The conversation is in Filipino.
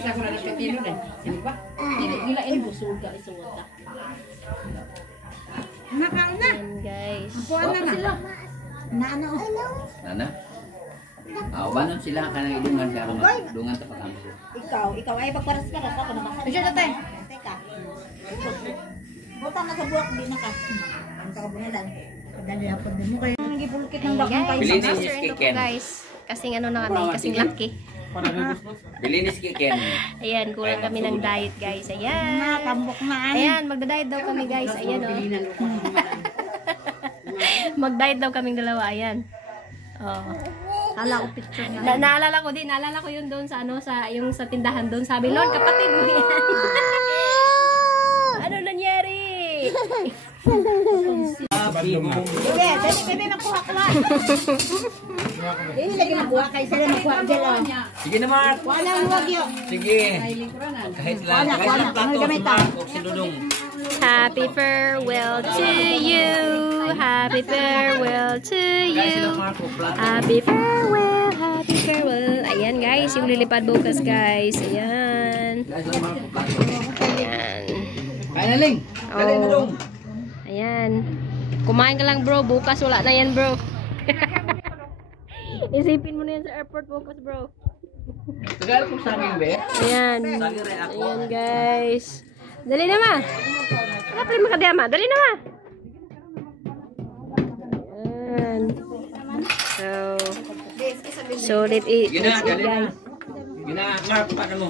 Sa ko na nagkatilo din. Di ba? Gila busog ka isuwata. Nakaon na. Guys. Kuan na sila. Naano. Nana? Banon sila kanang idungan ka dungan ta pag Ikaw ay pagparas ka na ako na basta. Diyan na tayo. Teka. Butang na sa buwak di na ka. Ang kabunalan. Dali hapon din mo kayo. Ang gibulkit ng dakong kayo. Bilinis kiken. Guys, kasing ano na kami, kasing laki. Bilinis kiken. Ayan, kulang kami ng diet guys. Ayan. Tambok na. Ayan, magda-diet daw kami guys. Ayan oh. Mag-diet daw kaming dalawa. Ayan. Oh. Kala ko picture na. Naalala ko yun doon sa ano, yung sa tindahan doon. Sabi, Lord, kapatid mo yan. Ano nangyari? Sige, dali bebe makuha ko lang. Dili lagi makuha kay sila makuha dela. Sige na Mark. Wala huwag yo. Sige. Kahit lang plato si Dudong. Happy farewell to you. Happy farewell to you. Happy farewell. Happy farewell. Ayan guys, yung lilipad bukas guys. Ayan. Ayan. Kaya na Ling. Dali na dong. Ayan. Kumain ka lang bro. Bukas wala na yan bro. Isipin mo na yan sa airport bukas bro. Tagal ko sa amin be. Ayan. Ayan guys. Dali na ma. Wala pa rin makadama. Dali na ma. Ayan. So, let it. Gina, dali na. Gina, Mark, paano mo?